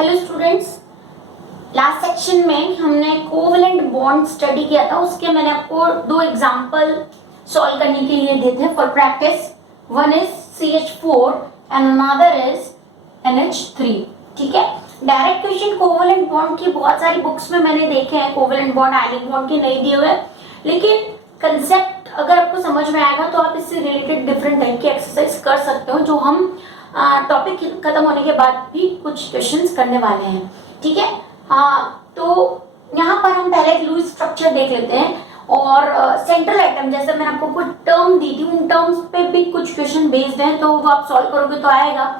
Hello students, last section में हमने covalent bond study किया था। उसके मैंने आपको दो एग्जांपल सॉल्व करने के लिए दिए थे for practice. One is CH4 and another is NH3। ठीक है, डायरेक्ट क्वेश्चन कोवेलेंट बॉन्ड की बहुत सारी बुक्स में मैंने देखे हैं, कोवेलेंट बॉन्ड आयनिक बॉन्ड के नहीं दिए हुए, लेकिन कंसेप्ट अगर आपको समझ में आएगा तो आप इससे रिलेटेड डिफरेंट टाइप की एक्सरसाइज कर सकते हो, जो हम टॉपिक खत्म होने के बाद भी कुछ क्वेश्चंस करने वाले हैं। ठीक है, तो यहाँ पर हम पहले लुईस स्ट्रक्चर देख लेते हैं और सेंट्रल एटम, जैसे मैंने आपको कुछ टर्म दी थी, उन टर्म्स पे भी कुछ क्वेश्चन बेस्ड हैं, तो वो आप सॉल्व करोगे तो आएगा।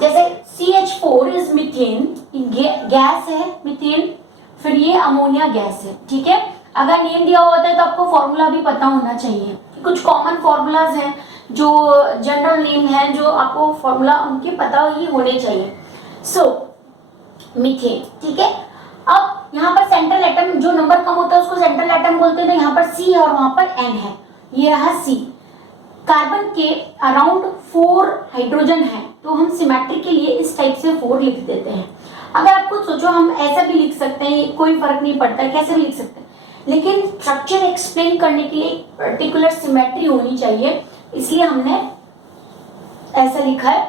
जैसे CH4 इज मीथेन, गैस है मीथेन, फिर ये अमोनिया गैस है। ठीक है, अगर नेम दिया होता है तो आपको फॉर्मूला भी पता होना चाहिए। कुछ कॉमन फॉर्मूलाज हैं जो जनरल नेम है, जो आपको फॉर्मूला उनके पता ही होने चाहिए। सो मीथेन, ठीक है। अब यहाँ पर सेंट्रल एटम, जो नंबर कम होता है उसको सेंट्रल एटम बोलते हैं, तो यहाँ पर C है और वहां पर N है, ये रहा C। कार्बन के अराउंड 4 हाइड्रोजन है, तो हम सिमेट्री के लिए इस टाइप से 4 लिख देते हैं। अगर आप खुद सोचो, हम ऐसा भी लिख सकते हैं, कोई फर्क नहीं पड़ता है, कैसे भी लिख सकते हैं, लेकिन स्ट्रक्चर एक्सप्लेन करने के लिए पर्टिकुलर सिमेट्री होनी चाहिए, इसलिए हमने ऐसा लिखा है।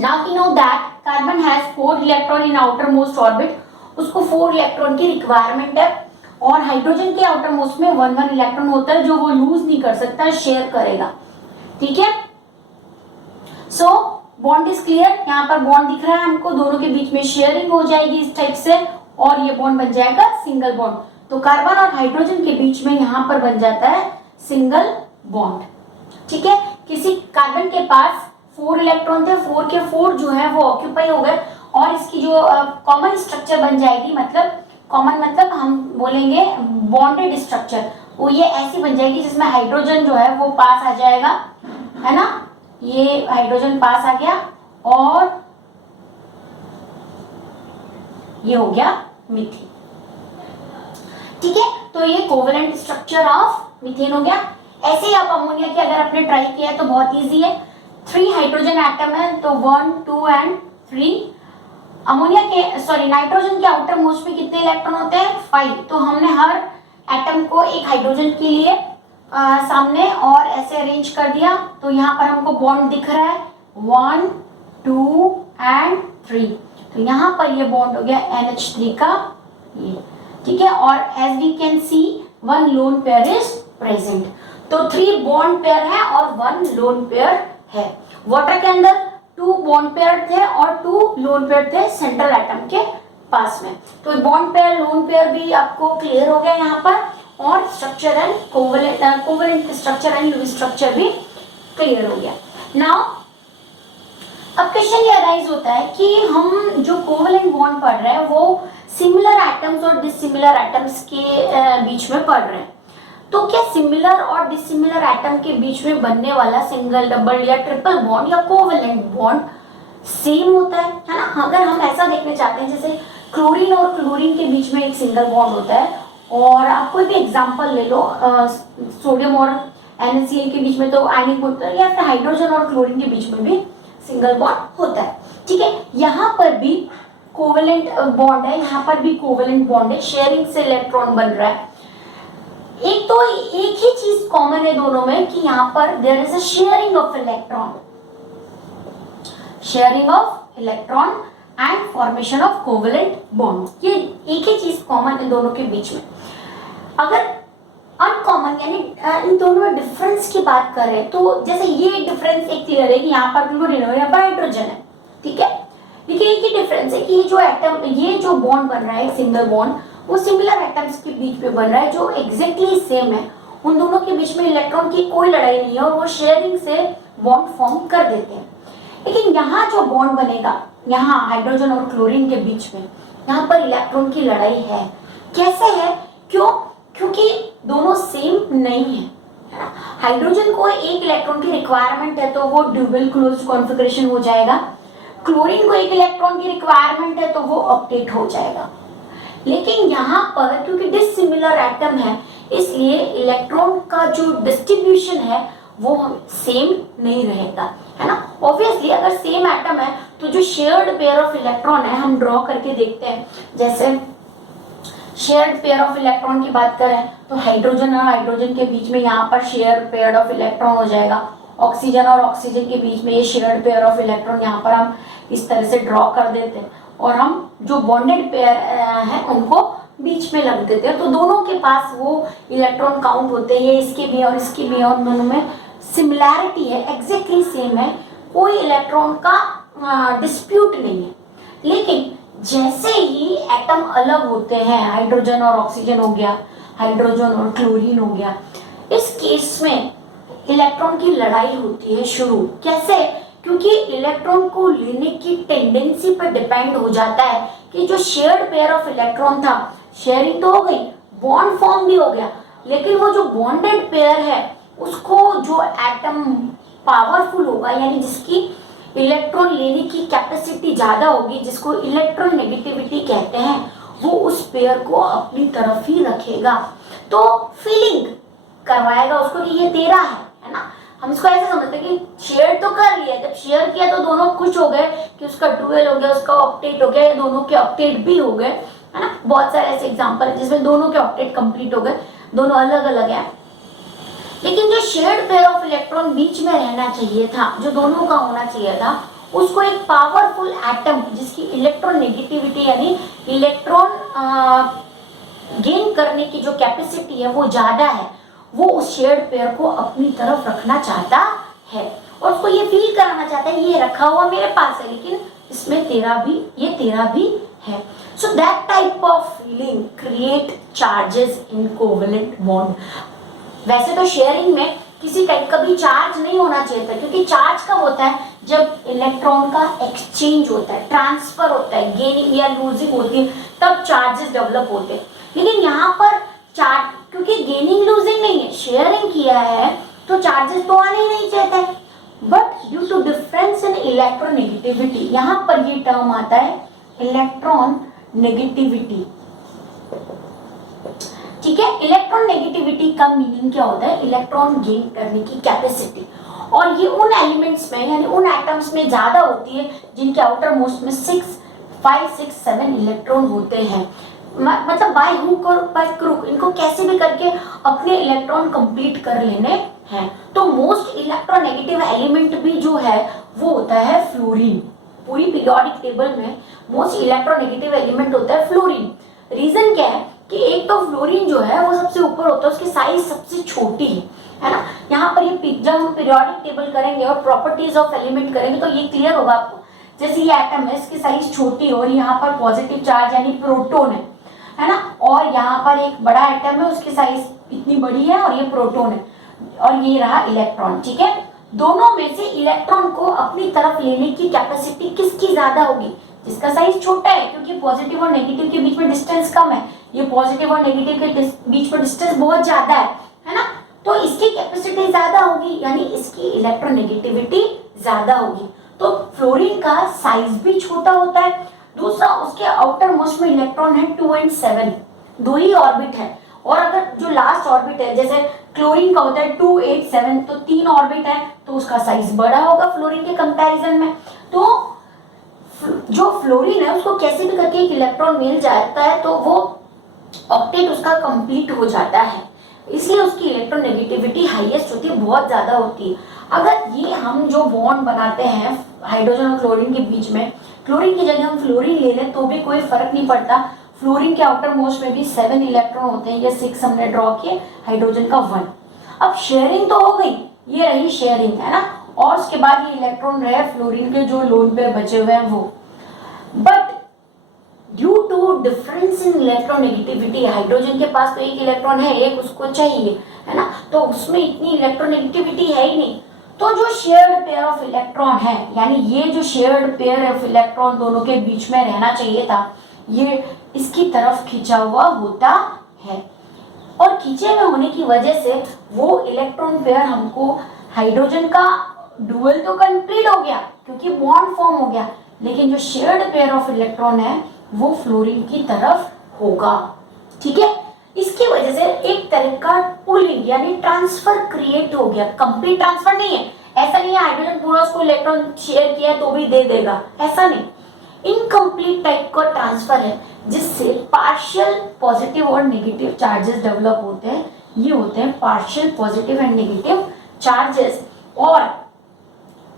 Now we know that carbon has 4 electron in outermost orbit, उसको 4 इलेक्ट्रॉन की रिक्वायरमेंट है, और हाइड्रोजन के आउटर मोस्ट में 1 इलेक्ट्रॉन होता है, जो वो लूज नहीं कर सकता, शेयर करेगा। ठीक है, सो बॉन्ड इज क्लियर। यहाँ पर बॉन्ड दिख रहा है हमको, दोनों के बीच में शेयरिंग हो जाएगी इस टाइप से, और ये बॉन्ड बन जाएगा सिंगल बॉन्ड। तो कार्बन और हाइड्रोजन के बीच में यहाँ पर बन जाता है सिंगल बॉन्ड। ठीक है, किसी कार्बन के पास 4 इलेक्ट्रॉन थे, 4 के 4 जो है वो ऑक्यूपाई हो गए, और इसकी जो कॉमन स्ट्रक्चर बन जाएगी, मतलब कॉमन मतलब हम बोलेंगे बॉन्डेड स्ट्रक्चर, वो ये ऐसी बन जाएगी जिसमें हाइड्रोजन जो है वो पास आ जाएगा, है ना, ये हाइड्रोजन पास आ गया, और ये हो गया मीथेन। ठीक है, तो ये कोवेलेंट स्ट्रक्चर ऑफ मीथेन हो गया। ऐसे ही आप अमोनिया की अगर आपने ट्राई किया है तो बहुत इजी है। 3 हाइड्रोजन एटम है, तो 1, 2 एंड 3। अमोनिया के नाइट्रोजन के आउटर मोस्ट में कितने इलेक्ट्रॉन होते हैं? 5। तो हमने हर एटम को एक हाइड्रोजन के लिए सामने और ऐसे अरेंज कर दिया, तो यहाँ पर हमको बॉन्ड दिख रहा है 1, 2 एंड 3। तो यहाँ पर ये बॉन्ड हो गया NH3 का ये। ठीक है, और as we can see 1 lone pair is present, तो 3 बॉन्ड पेयर है और 1 लोन पेयर है। वाटर के अंदर 2 बॉन्ड पेयर थे और 2 लोन पेयर थे सेंट्रल एटम के पास में। तो बॉन्ड पेयर लोन पेयर भी आपको क्लियर हो गया यहाँ पर, और structure and covalent structure and Lewis structure भी क्लियर हो गया। नाउ अब क्वेश्चन ये अराइज होता है कि हम जो कोवेलेंट बॉन्ड पढ़ रहे हैं वो सिमिलर एटम्स और डिसिमिलर एटम्स के बीच में पढ़ रहे हैं, तो क्या सिमिलर और डिसिमिलर एटम के बीच में बनने वाला सिंगल, डबल या ट्रिपल बॉन्ड या कोवेलेंट बॉन्ड सेम होता है ना? अगर हम ऐसा देखने चाहते हैं, जैसे क्लोरीन और क्लोरीन के बीच में एक सिंगल बॉन्ड होता है, और आप कोई भी एग्जांपल ले लो, सोडियम और NaCl के बीच में तो आयनिक होता है, या फिर हाइड्रोजन और क्लोरीन के बीच में भी सिंगल बॉन्ड होता है। ठीक है, यहाँ पर भी कोवेलेंट बॉन्ड है, यहाँ पर भी कोवेलेंट बॉन्ड है, शेयरिंग से इलेक्ट्रॉन बन रहा है। एक तो एक ही चीज कॉमन है दोनों में कि यहाँ पर there is a sharing of electron, sharing of electron and formation of covalent bond, ये एक ही चीज कॉमन है दोनों के बीच में। अगर अनकॉमन यानी इन दोनों में डिफरेंस की बात करें, तो जैसे ये डिफरेंस एक क्लियर है कि यहाँ पर क्लोरीन है, यहाँ पर हाइड्रोजन है। ठीक है, लेकिन एक ही डिफरेंस है कि ये जो एटम, ये जो बॉन्ड बन रहा है सिंगल बॉन्ड, वो सिमिलर एटम्स के बीच में बन रहा है, जो एग्जैक्टली सेम है। उन दोनों के बीच में इलेक्ट्रॉन की कोई लड़ाई नहीं है, और वो शेयरिंग से बॉन्ड फॉर्म कर देते हैं। लेकिन यहाँ जो बॉन्ड बनेगा, यहाँ हाइड्रोजन और क्लोरीन के बीच में, यहाँ पर इलेक्ट्रॉन की लड़ाई है। कैसे है? क्यों? क्योंकि दोनों सेम नहीं है ना। हाइड्रोजन को एक इलेक्ट्रॉन की रिक्वायरमेंट है, तो वो डबल क्लोज्ड कॉन्फ़िगरेशन हो जाएगा। क्लोरीन को एक इलेक्ट्रॉन की रिक्वायरमेंट है, तो वो ऑक्टेट हो जाएगा। लेकिन यहाँ पर क्योंकि डिसिमिलर एटम है, इसलिए इलेक्ट्रॉन का जो डिस्ट्रीब्यूशन है वो सेम नहीं रहेगा। है ना। ऑब्वियसली अगर सेम एटम है तो जो शेयर्ड पेयर ऑफ इलेक्ट्रॉन है हम ड्रॉ करके देखते हैं। जैसे शेयर्ड पेयर ऑफ इलेक्ट्रॉन की बात करें तो हाइड्रोजन और हाइड्रोजन के बीच में यहाँ पर शेयर पेयर ऑफ इलेक्ट्रॉन हो जाएगा। ऑक्सीजन और ऑक्सीजन के बीच में ये शेयर्ड पेयर ऑफ इलेक्ट्रॉन यहाँ पर हम इस तरह से ड्रॉ कर देते हैं और हम जो बॉन्डेड पेयर हैं उनको बीच में लग देते हैं। तो दोनों के पास वो इलेक्ट्रॉन काउंट होते हैं, ये इसके भी और इसके भी, और दोनों में सिमिलैरिटी है, एग्जैक्टली सेम है, कोई इलेक्ट्रॉन का डिस्प्यूट नहीं है। लेकिन जैसे ही एटम अलग होते हैं, हाइड्रोजन और ऑक्सीजन हो गया, हाइड्रोजन और क्लोरीन हो गया, इस केस में इलेक्ट्रॉन की लड़ाई होती है शुरू। कैसे? क्योंकि इलेक्ट्रॉन को लेने की टेंडेंसी पर डिपेंड हो जाता है कि जो शेयर्ड पेयर ऑफ इलेक्ट्रॉन था, शेयरिंग तो हो गई, बॉन्ड फॉर्म भी हो गया, लेकिन वो जो बॉन्डेड पेयर है उसको जो एटम पावरफुल होगा, यानी जिसकी इलेक्ट्रॉन लेने की कैपेसिटी ज्यादा होगी, जिसको इलेक्ट्रॉन नेगेटिविटी कहते हैं, वो उस पेयर को अपनी तरफ ही रखेगा। तो फीलिंग करवाएगा उसको कि ये तेरा है ना। हम इसको ऐसे समझते हैं कि शेयर तो कर लिया, जब शेयर किया तो दोनों खुश हो गए कि उसका डुअल हो गया, उसका ऑक्टेट हो गया, ये दोनों के ऑक्टेट भी हो गए, है ना। बहुत सारे ऐसे एग्जांपल है जिसमें दोनों के ऑक्टेट कंप्लीट हो गए, दोनों अलग अलग हैं। लेकिन जो शेयर्ड पेयर ऑफ इलेक्ट्रॉन बीच में रहना चाहिए था, जो दोनों का होना चाहिए था, उसको एक पावरफुल एटम जिसकी इलेक्ट्रॉन नेगेटिविटी यानी इलेक्ट्रॉन गेन करने की जो कैपेसिटी है वो ज्यादा है, वो उस शेयर्ड पेयर को अपनी तरफ रखना चाहता है और उसको ये फील कराना चाहता है ये रखा हुआ मेरे पास है, लेकिन इसमें तेरा भी, ये तेरा भी है। So that type of feeling create charges in covalent bond. वैसे तो शेयरिंग में किसी टाइप का भी चार्ज नहीं होना चाहिए था, क्योंकि चार्ज कब होता है? जब इलेक्ट्रॉन का एक्सचेंज होता है, ट्रांसफर होता है, गेनिंग या लूजिंग होती है, तब चार्जेस डेवलप होते हैं। लेकिन यहाँ पर चार्ज, क्योंकि गेनिंग लूजिंग नहीं है, शेयरिंग किया है, तो चार्जेस तो आने ही नहीं चाहते। But due to difference in electron negativity, यहाँ पर ये टर्म आता है इलेक्ट्रॉन नेगेटिविटी। ठीक है, इलेक्ट्रॉन नेगेटिविटी का मीनिंग क्या होता है? इलेक्ट्रॉन गेन करने की कैपेसिटी। और ये उन एलिमेंट्स में यानी उन एटम्स में ज्यादा होती है जिनके आउटर मोस्ट में 5, 6, 7 इलेक्ट्रॉन होते हैं। मतलब बाय हुक और बाय क्रूक इनको कैसे भी करके अपने इलेक्ट्रॉन कंप्लीट कर लेने हैं। तो मोस्ट इलेक्ट्रोनेगेटिव एलिमेंट भी जो है वो होता है फ्लोरीन। पूरी पीरियोडिक टेबल में मोस्ट इलेक्ट्रोनेगेटिव एलिमेंट होता है फ्लोरीन। रीजन क्या है कि एक तो फ्लोरीन जो है वो सबसे ऊपर होता है, उसकी साइज सबसे छोटी है ना। यहाँ पर ये जब हम पीरियोडिक टेबल करेंगे और प्रॉपर्टीज ऑफ एलिमेंट करेंगे तो ये क्लियर होगा आपको। जैसे ये एटम है, इसकी साइज छोटी और यहाँ पर पॉजिटिव चार्ज यानी प्रोटॉन है ना, और यहाँ पर एक बड़ा एटम है, उसकी साइज इतनी बड़ी है और ये प्रोटॉन है, और ये रहा इलेक्ट्रॉन। ठीक है, दोनों में से इलेक्ट्रॉन को अपनी तरफ लेने की कैपेसिटी किसकी ज्यादा होगी? जिसका साइज छोटा है, क्योंकि पॉजिटिव और नेगेटिव के बीच में डिस्टेंस कम है, ये पॉजिटिव और नेगेटिव के बीच में डिस्टेंस बहुत ज्यादा है ना। तो इसकी कैपेसिटी ज्यादा होगी, यानी इसकी इलेक्ट्रोनेगेटिविटी ज्यादा होगी। तो फ्लोरीन का साइज भी छोटा होता है। दूसरा, उसके आउटर मोस्ट में इलेक्ट्रॉन है 2 और 7, दो ही ऑर्बिट है। और अगर जो लास्ट ऑर्बिट है, जैसे क्लोरीन का होता है 2, 8, 7, तो 3 ऑर्बिट है, तो उसका साइज बड़ा होगा फ्लोरीन के कंपैरिजन में। तो जो फ्लोरीन है उसको कैसे भी करके एक इलेक्ट्रॉन मिल जाता है, तो वो ऑक्टेट उसका कंप्लीट हो जाता है, इसलिए उसकी इलेक्ट्रोनेगेटिविटी हाईएस्ट होती है, बहुत ज्यादा होती है। अगर ये हम जो बॉन्ड बनाते हैं हाइड्रोजन और क्लोरीन के बीच में, क्लोरीन की जगह हम फ्लोरीन ले लें तो भी कोई फर्क नहीं पड़ता। फ्लोरीन के आउटर मोस्ट में भी 7 इलेक्ट्रॉन होते हैं, ये 6 हमने ड्रॉ किए, हाइड्रोजन का 1। अब शेयरिंग तो हो गई, ये रही शेयरिंग है ना, और उसके बाद ये इलेक्ट्रॉन रहे फ्लोरीन के जो लोन पेयर बचे हुए हैं वो। But due to difference in electronegativity, hydrogen के पास तो एक इलेक्ट्रॉन है, एक उसको चाहिए है ना, तो उसमें इतनी इलेक्ट्रोनेगेटिविटी है ही नहीं। तो जो शेयर्ड पेयर ऑफ इलेक्ट्रॉन है, यानी ये जो शेयर्ड पेयर ऑफ इलेक्ट्रॉन दोनों के बीच में रहना चाहिए था, ये इसकी तरफ खींचा हुआ होता है, और खींचे में होने की वजह से वो इलेक्ट्रॉन पेयर हमको, हाइड्रोजन का डुअल तो कंप्लीट हो गया क्योंकि बॉन्ड फॉर्म हो गया, लेकिन जो शेयर्ड पेयर ऑफ इलेक्ट्रॉन है वो फ्लोरीन की तरफ होगा। ठीक है, इसकी वजह से एक तरह का पुलिंग यानी ट्रांसफर क्रिएट हो गया। कंप्लीट ट्रांसफर नहीं है, ऐसा नहीं है हाइड्रोजन पूरा उसको इलेक्ट्रॉन शेयर किया है तो भी दे देगा, ऐसा नहीं। इनकम्प्लीट टाइप का ट्रांसफर है जिससे पार्शियल पॉजिटिव और नेगेटिव चार्जेस डेवलप होते हैं, ये होते हैं partial positive and negative charges. और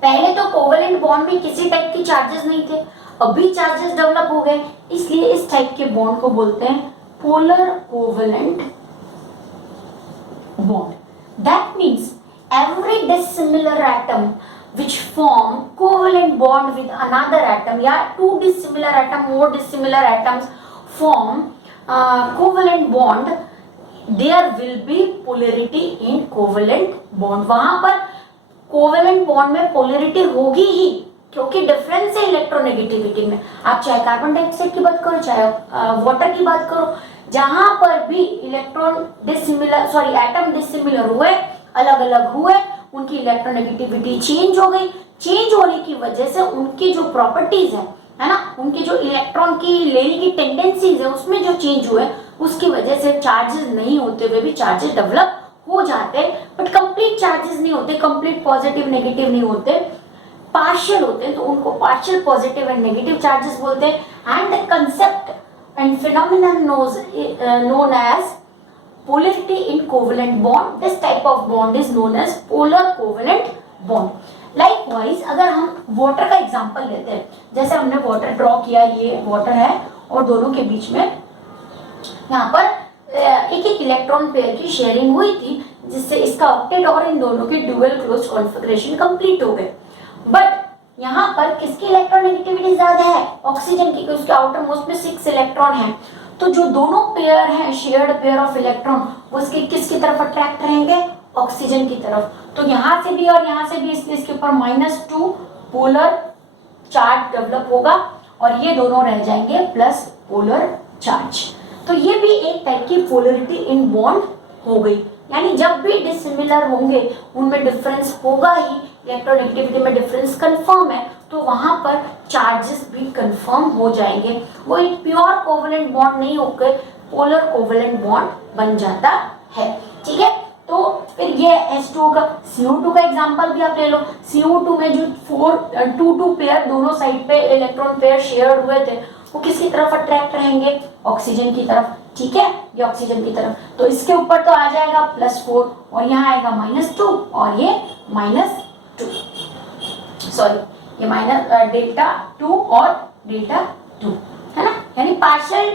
पहले तो कोवेलेंट बॉन्ड में किसी टाइप की चार्जेस नहीं थे, अभी चार्जेस डेवलप हो गए, इसलिए इस टाइप के बॉन्ड को बोलते हैं polar covalent bond. That means every dissimilar atom which form covalent bond with another atom, या two dissimilar atom, more dissimilar atoms form covalent bond, there will be polarity in covalent bond। वहां पर covalent bond में polarity होगी ही, क्योंकि difference है electronegativity में। आप चाहे कार्बन डाइऑक्साइड की बात करो, चाहे वाटर की बात करो, जहां पर भी electron dissimilar, sorry atom dissimilar हुए, अलग अलग हुए, उनकी इलेक्ट्रोनेगेटिविटी चेंज हो गई। चेंज होने की वजह से उनकी जो प्रॉपर्टीज है ना, उनकी जो इलेक्ट्रॉन की लेने की टेंडेंसीज है उसमें जो चेंज हुए, उसकी वजह से चार्जेस नहीं होते हुए भी चार्जेस डेवलप हो जाते हैं, बट कंप्लीट चार्जेस नहीं होते, कंप्लीट पॉजिटिव नेगेटिव नहीं होते, पार्शियल होते हैं, तो उनको partial positive and negative charges बोलते हैं। And the concept and phenomenon known as polarity in covalent bond, this type of bond is known as polar covalent bond। Likewise अगर हम वाटर का एग्जांपल लेते हैं, जैसे हमने वाटर ड्रॉ किया, ये वाटर है और दोनों के बीच में यहाँ पर एक एक इलेक्ट्रॉन पेयर की शेयरिंग हुई थी, जिससे इसका ऑक्टेट और इन दोनों के ड्यूअल क्लोज कॉन्फ़िगरेशन कंप्लीट हो गए। बट यहाँ पर किसकी इलेक्ट्रोनेगेटिविटी ज्यादा है? ऑक्सीजन की, क्योंकि उसके आउटर मोस्ट में 6 इलेक्ट्रॉन है। तो जो दोनों पेयर हैं, शेयर्ड पेयर ऑफ इलेक्ट्रॉन, वो इसके किसकी तरफ अट्रैक्ट रहेंगे? ऑक्सीजन की तरफ। तो यहाँ से भी और यहाँ से भी, इसलिए इसके ऊपर -2 पोलर चार्ज डेवलप होगा और ये दोनों रह जाएंगे प्लस पोलर चार्ज। तो ये भी एक टाइप की पोलरिटी इन बॉन्ड हो गई, यानी जब भी डिसिमिलर होंगे उनमें डिफरेंस होगा ही, इलेक्ट्रोनेगेटिविटी में डिफरेंस कंफर्म है, तो वहां पर चार्जेस भी कंफर्म हो जाएंगे। वो एक प्योर कोवेलेंट बॉन्ड नहीं होकर पोलर कोवेलेंट बॉन्ड बन जाता है। ठीक है, तो फिर ये H2 का CO2 का एग्जांपल भी आप ले लो। CO2 में जो 2 पेयर दोनों साइड पे इलेक्ट्रॉन पेयर शेयर हुए थे, वो किसकी तरफ अट्रैक्ट रहेंगे? ऑक्सीजन की तरफ। ठीक है, ये ऑक्सीजन की तरफ, तो इसके ऊपर तो आ जाएगा +4 और यहाँ आएगा -2 और ये -2, सॉरी ये -Δ2 और Δ2 है ना, यानी पार्शियल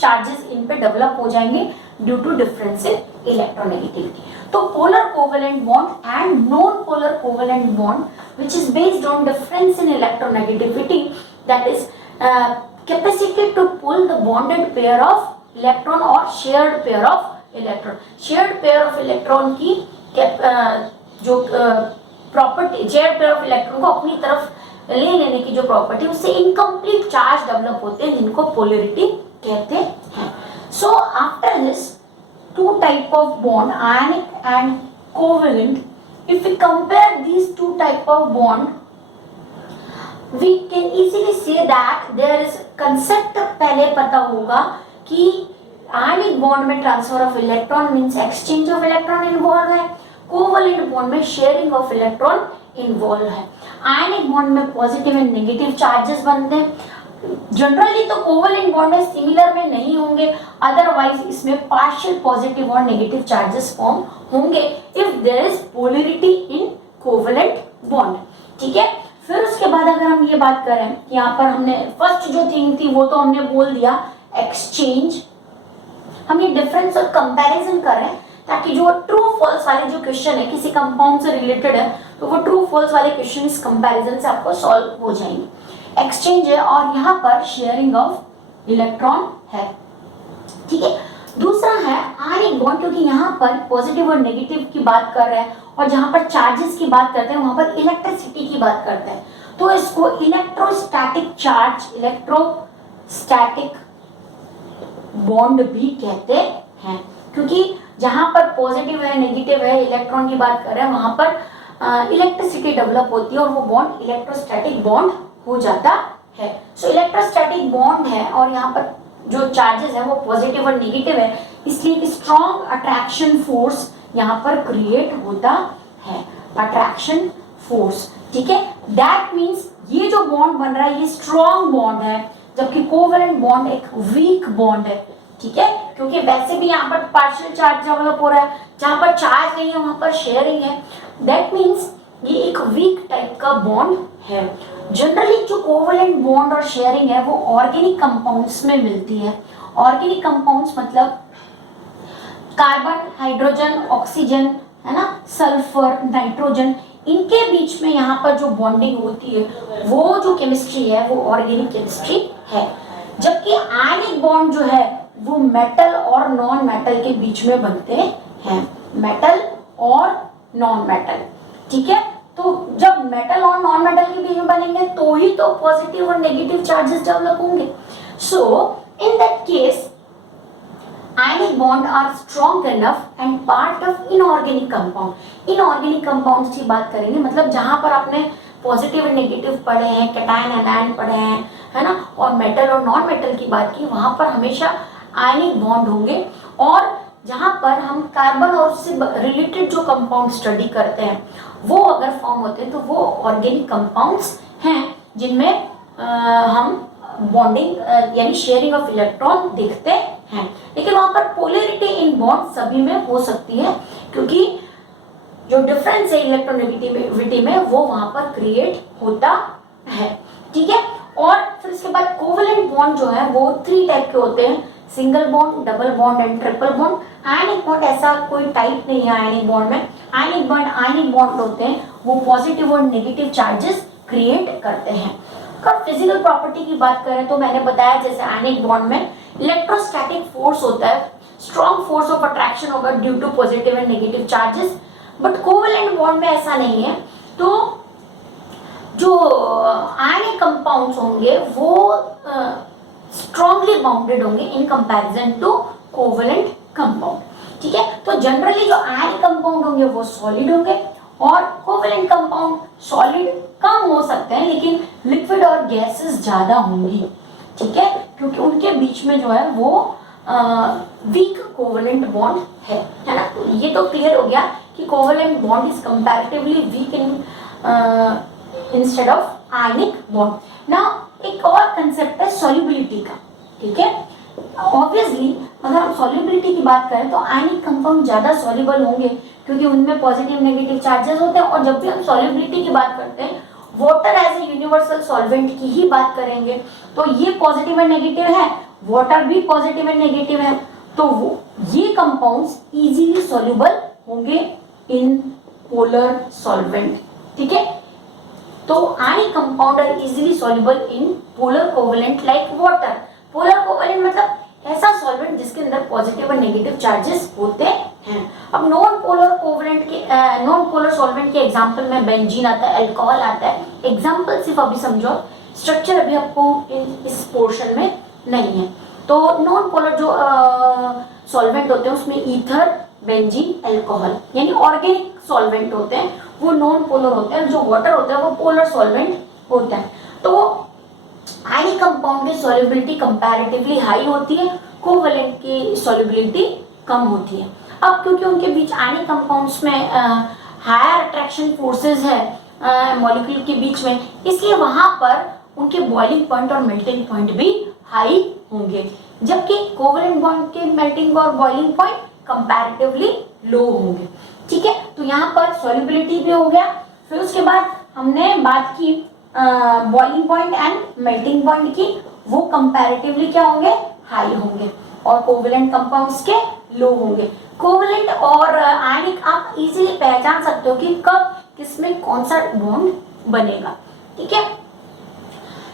चार्जेस इन पे डेवलप हो जाएंगे due to difference in electronegativity. तो polar covalent bond and non polar covalent bond which is based on difference in electronegativity, that is capacity to pull the bonded pair of electron or shared pair of electron। shared pair of electron की जो property, shared pair of electron को अपनी तरफ ले लेने की जो property, उससे इनकम्प्लीट चार्ज डेवलप होते हैं, जिनको पोलरिटी कहते हैं। So after this two type of bond, ionic and covalent, if we compare these two type of bond, we can easily say that there is concept पहले पता होगा कि ionic bond में transfer of electron means exchange of electron involved है, covalent bond में sharing of electron involved है। ionic bond में positive and negative charges बनते हैं। जनरली तो कोवेलेंट बॉन्ड में सिमिलर में नहीं होंगे, अदरवाइज इसमें पार्शियल पॉजिटिव और नेगेटिव चार्जेस फॉर्म होंगे if there is polarity in covalent bond. ठीक है, फिर उसके बाद अगर हम ये बात करें, यहाँ पर हमने फर्स्ट जो थिंग थी वो तो हमने बोल दिया एक्सचेंज। हम ये डिफरेंस और कंपैरिजन कर रहे हैं ताकि जो ट्रू फॉल्स वाले जो क्वेश्चन है किसी कंपाउंड से रिलेटेड है, तो वो ट्रू फॉल्स वाले क्वेश्चन इस कंपैरिजन से आपको सॉल्व हो जाएंगे। एक्सचेंज है और यहाँ पर शेयरिंग ऑफ इलेक्ट्रॉन है। ठीक है, दूसरा है आयनिक बॉन्ड, क्योंकि यहाँ पर पॉजिटिव और नेगेटिव की बात कर रहे हैं और जहाँ पर चार्जेस की बात करते हैं वहां पर इलेक्ट्रिसिटी की बात करते हैं, तो इसको इलेक्ट्रोस्टैटिक चार्ज, इलेक्ट्रोस्टैटिक बॉन्ड भी कहते हैं, क्योंकि जहाँ पर पॉजिटिव है नेगेटिव है इलेक्ट्रॉन की बात कर रहे हैं वहां पर इलेक्ट्रिसिटी डेवलप होती है और वो बॉन्ड इलेक्ट्रोस्टैटिक बॉन्ड हो जाता है। सो इलेक्ट्रोस्टैटिक बॉन्ड है और यहाँ पर जो चार्जेस है वो पॉजिटिव और नेगेटिव है, इसलिए एक स्ट्रॉन्ग अट्रैक्शन फोर्स यहाँ पर क्रिएट होता है। अट्रैक्शन फोर्स, ठीक है। दैट मीन्स ये जो बॉन्ड बन रहा है ये स्ट्रॉन्ग बॉन्ड है, जबकि कोवेलेंट बॉन्ड एक वीक बॉन्ड है, ठीक है, क्योंकि वैसे भी यहाँ पर पार्शियल चार्ज डेवलप हो रहा है, जहां पर चार्ज नहीं है वहां पर शेयरिंग है। दैट मीन्स ये एक वीक टाइप का बॉन्ड है। जनरली जो कोवेलेंट बॉन्ड और शेयरिंग है वो ऑर्गेनिक कंपाउंड्स में मिलती है। ऑर्गेनिक कंपाउंड्स मतलब कार्बन, हाइड्रोजन, ऑक्सीजन, है ना, सल्फर, नाइट्रोजन, इनके बीच में यहाँ पर जो बॉन्डिंग होती है वो जो केमिस्ट्री है वो ऑर्गेनिक केमिस्ट्री है। जबकि आयनिक बॉन्ड जो है वो मेटल और नॉन मेटल के बीच में बनते हैं, मेटल और नॉन मेटल, ठीक है। तो जब मेटल और नॉन मेटल के बीच में बनेंगे तो ही तो पॉजिटिव और नेगेटिव चार्जेस डेवलप होंगे। So in that case ionic bond are strong enough and part of inorganic compound. inorganic compounds की बात करेंगे मतलब जहां पर आपने पॉजिटिव और नेगेटिव पढ़े हैं, कैटायन एनायन पढ़े हैं, है ना, और मेटल और नॉन मेटल की बात की, वहां पर हमेशा आयनिक बॉन्ड होंगे। और जहां पर हम कार्बन और उससे रिलेटेड जो कंपाउंड स्टडी करते हैं वो अगर फॉर्म होते हैं तो वो ऑर्गेनिक कंपाउंड्स हैं जिनमें हम बॉन्डिंग यानी शेयरिंग ऑफ इलेक्ट्रॉन देखते हैं। लेकिन वहां पर पोलैरिटी इन बॉन्ड सभी में हो सकती है क्योंकि जो डिफरेंस है इलेक्ट्रोनेगेटिविटी में वो वहां पर क्रिएट होता है, ठीक है। और फिर इसके बाद कोवेलेंट बॉन्ड जो है वो 3 टाइप के होते हैं, single bond, double bond and triple bond. Ionic bond ऐसा कोई टाइप नहीं है आयनिक बॉन्ड में। आयनिक बॉन्ड होते हैं वो पॉजिटिव और नेगेटिव चार्जेस क्रिएट करते हैं। अगर फिजिकल प्रॉपर्टी की बात करें तो मैंने बताया जैसे आयनिक बॉन्ड में इलेक्ट्रोस्टैटिक फोर्स होता है, स्ट्रॉन्ग फोर्स ऑफ अट्रैक्शन होगा due to positive and negative charges. But covalent bond में ऐसा नहीं है। तो जो आयनिक कंपाउंड्स होंगे वो स्ट्रॉन्गली बाउंडेड होंगे in comparison to covalent compound, ठीक है। तो जनरली जो आयनिक कंपाउंड होंगे वो सॉलिड होंगे और कोवेलेंट कंपाउंड सॉलिड कम हो सकते हैं लेकिन लिक्विड और गैसेस ज्यादा होंगी, ठीक है, क्योंकि उनके बीच में जो है वो वीक कोवेलेंट बॉन्ड है ना। ये तो क्लियर हो गया कि covalent bond is comparatively weak in instead of ionic bond. ना एक और कंसेप्ट है सॉल्युबिलिटी का, ठीक है। ऑब्वियसली अगर हम सॉल्युबिलिटी की बात करें तो आयनिक कंपाउंड ज्यादा सॉल्युबल होंगे क्योंकि उनमें पॉजिटिव नेगेटिव चार्जेस होते हैं। और जब भी हम सॉल्युबिलिटी की बात करते हैं water as a universal solvent की ही बात करेंगे। तो ये पॉजिटिव एंड नेगेटिव है, वाटर भी पॉजिटिव एंड नेगेटिव है, तो वो ये कंपाउंड्स इजीली सॉल्युबल होंगे इन पोलर सॉल्वेंट, ठीक है। तो ionic compound are easily soluble in polar covalent like water. Polar covalent मतलब ऐसा सॉल्वेंट जिसके अंदर पॉजिटिव और नेगेटिव चार्जेस होते हैं। अब नॉन पोलर कोवेलेंट के नॉन पोलर सॉल्वेंट के एग्जांपल में बेंजीन आता है, अल्कोहल आता है। एग्जांपल सिर्फ अभी समझो, स्ट्रक्चर अभी आपको इस पोर्शन में नहीं है। तो नॉन पोलर जो सॉल्वेंट होते हैं उसमें ईथर, बेंजीन, अल्कोहल यानी ऑर्गेनिक सॉल्वेंट होते हैं, वो नॉन पोलर होते हैं। जो वाटर होता है वो पोलर सॉल्वेंट होता है। तो आयनिक कंपाउंड की सॉल्युबिलिटी कंपैरेटिवली हाई होती है, कोवेलेंट की सॉल्युबिलिटी कम होती है। अब क्योंकि उनके बीच आयनिक कंपाउंड्स में हायर अट्रैक्शन फोर्सेस है मॉलिक्यूल के बीच में, इसलिए वहां पर उनके बॉइलिंग पॉइंट और मेल्टिंग पॉइंट भी हाई होंगे, जबकि कोवेलेंट बॉन्ड के मेल्टिंग और बॉइलिंग पॉइंट कंपैरेटिवली लो होंगे, ठीक है। तो यहाँ पर सॉल्युबिलिटी भी हो गया। फिर उसके बाद हमने बात की boiling point and melting point की, वो कंपैरेटिवली क्या होंगे, हाई होंगे, और कोवेलेंट कंपाउंड्स के लो होंगे। कोवेलेंट और आयनिक आप इजीली पहचान सकते हो कि कब किसमें कौन सा बॉन्ड बनेगा, ठीक है।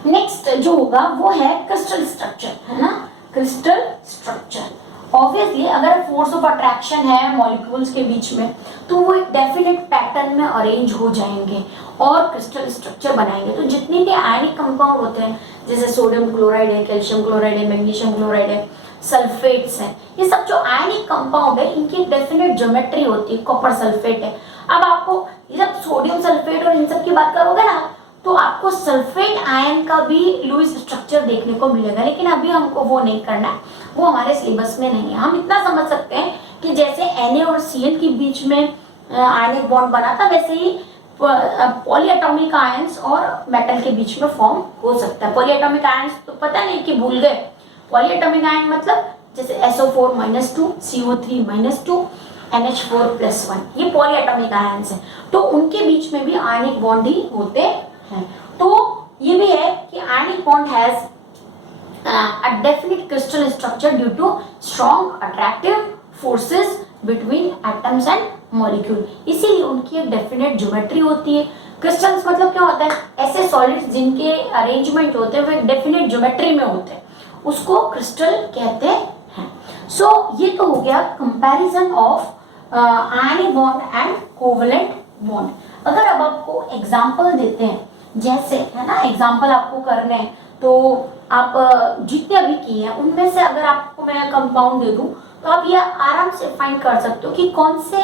नेक्स्ट जो होगा वो है क्रिस्टल स्ट्रक्चर, है ना, क्रिस्टल स्ट्रक्चर। ऑब्वियसली अगर फोर्स ऑफ अट्रैक्शन है मॉलिक्यूल्स के बीच में तो वो एक डेफिनेट पैटर्न में अरेंज हो जाएंगे और क्रिस्टल स्ट्रक्चर बनाएंगे। तो जितने भी आयनिक कंपाउंड होते हैं जैसे सोडियम क्लोराइड है, कैल्शियम क्लोराइड है, मैग्नीशियम क्लोराइड है, सल्फेट्स हैं, ये सब जो आयनिक कंपाउंड है इनकी डेफिनेट ज्योमेट्री होती है। कॉपर सल्फेट है, अब आपको ये जब सोडियम सल्फेट और इन सब की बात करोगे ना तो आपको सल्फेट आयन का भी लुईस स्ट्रक्चर देखने को मिलेगा, लेकिन अभी हमको वो नहीं करना है, वो हमारे सिलेबस में नहीं है। हम इतना समझ सकते हैं कि जैसे Na और Cl के बीच में आयनिक बॉन्ड बना था, वैसे ही पॉलीएटॉमिक आयंस और मेटल के बीच में फॉर्म हो सकता है। पॉलीएटॉमिक आयंस तो पता नहीं कि भूल गए, पॉलीएटॉमिक आयन मतलब जैसे SO4-2, CO3-2, NH4+1, ये पॉलीएटॉमिक आयंस है, तो उनके बीच में भी आयनिक बॉन्ड ही होते हैं। तो ये भी है कि ionic bond has a definite crystal structure due to strong attractive forces between atoms and molecule, इसीलिए उनकी एक डेफिनेट ज्योमेट्री होती है। क्रिस्टल्स मतलब क्या होता है, ऐसे सॉलिड्स जिनके अरेंजमेंट होते हैं वो एक डेफिनेट ज्योमेट्री में होते हैं, उसको क्रिस्टल कहते हैं। सो ये तो हो गया comparison of ionic bond and covalent bond. अगर अब आपको एग्जांपल देते हैं, जैसे है ना एग्जांपल आपको करने हैं, तो आप जितने अभी किए हैं उनमें से अगर आपको मैं कंपाउंड दे दूं तो आप ये आराम से फाइंड कर सकते हो कि कौन से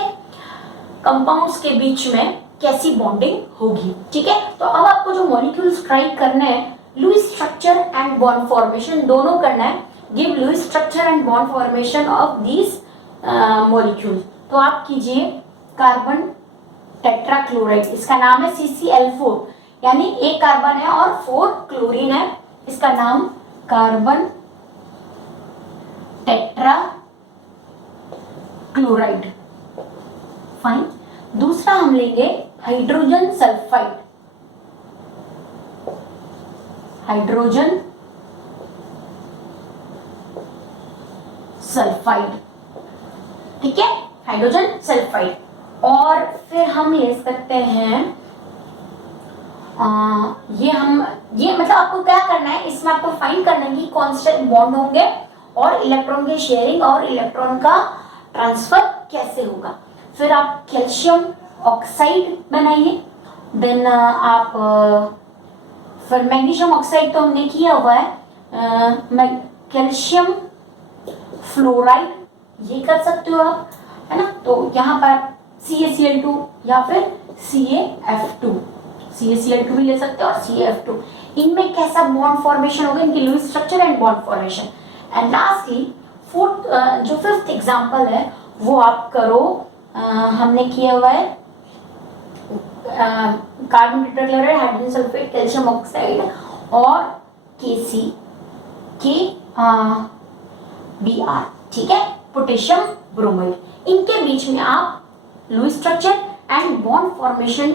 कंपाउंड्स के बीच में कैसी बॉन्डिंग होगी। ठीक है, तो अब आपको जो मॉलिक्यूल्स ट्राई करने हैं, Lewis structure and bond formation दोनों करना है। Give Lewis structure and bond formation of these molecule. तो आप कीजिए कार्बन टेट्राक्लोराइड, इसका नाम है CCl4, यानी एक कार्बन है और 4 क्लोरीन है, इसका नाम कार्बन टेट्रा क्लोराइड। फाइन। दूसरा हम लेंगे हाइड्रोजन सल्फाइड, हाइड्रोजन सल्फाइड, ठीक है, हाइड्रोजन सल्फाइड। और फिर हम ले सकते हैं ये मतलब आपको क्या करना है, इसमें आपको फाइंड करना है कि कौन से बॉन्ड होंगे और इलेक्ट्रॉन के शेयरिंग और इलेक्ट्रॉन का ट्रांसफर कैसे होगा। फिर आप कैल्शियम ऑक्साइड बनाइए, देन आप फिर मैग्नीशियम ऑक्साइड तो हमने किया हुआ है, कैल्शियम फ्लोराइड ये कर सकते हो आप, है ना। तो यहाँ पर CaCl2 या फिर CaF2, CaCl2 भी ले सकते हो और CaF2, इनमें कैसा बॉन्ड फॉर्मेशन होगा, इनकी Lewis structure and bond formation. And lastly fourth जो फिफ्थ एग्जांपल है वो आप करो, हमने किया हुआ है carbon tetrachloride, hydrogen sulphate, calcium oxide और Br, ठीक है, पोटेशियम ब्रोमाइड। इनके बीच में आप Lewis structure and bond formation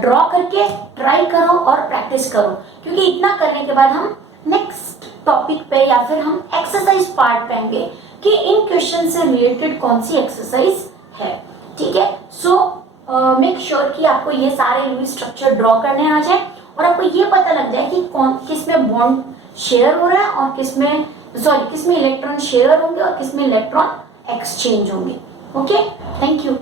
draw करके ट्राई करो और प्रैक्टिस करो, क्योंकि इतना करने के बाद हम नेक्स्ट टॉपिक पे या फिर हम एक्सरसाइज पार्ट पे आएंगे कि इन क्वेश्चन से रिलेटेड कौन सी एक्सरसाइज है। ठीक है, सो मेक श्योर कि आपको ये सारे लुईस स्ट्रक्चर ड्रॉ करने आ जाए और आपको ये पता लग जाए कि कौन किस में बॉन्ड शेयर हो रहा है और किस में इलेक्ट्रॉन शेयर होंगे और किस में इलेक्ट्रॉन एक्सचेंज होंगे। Okay, thank you.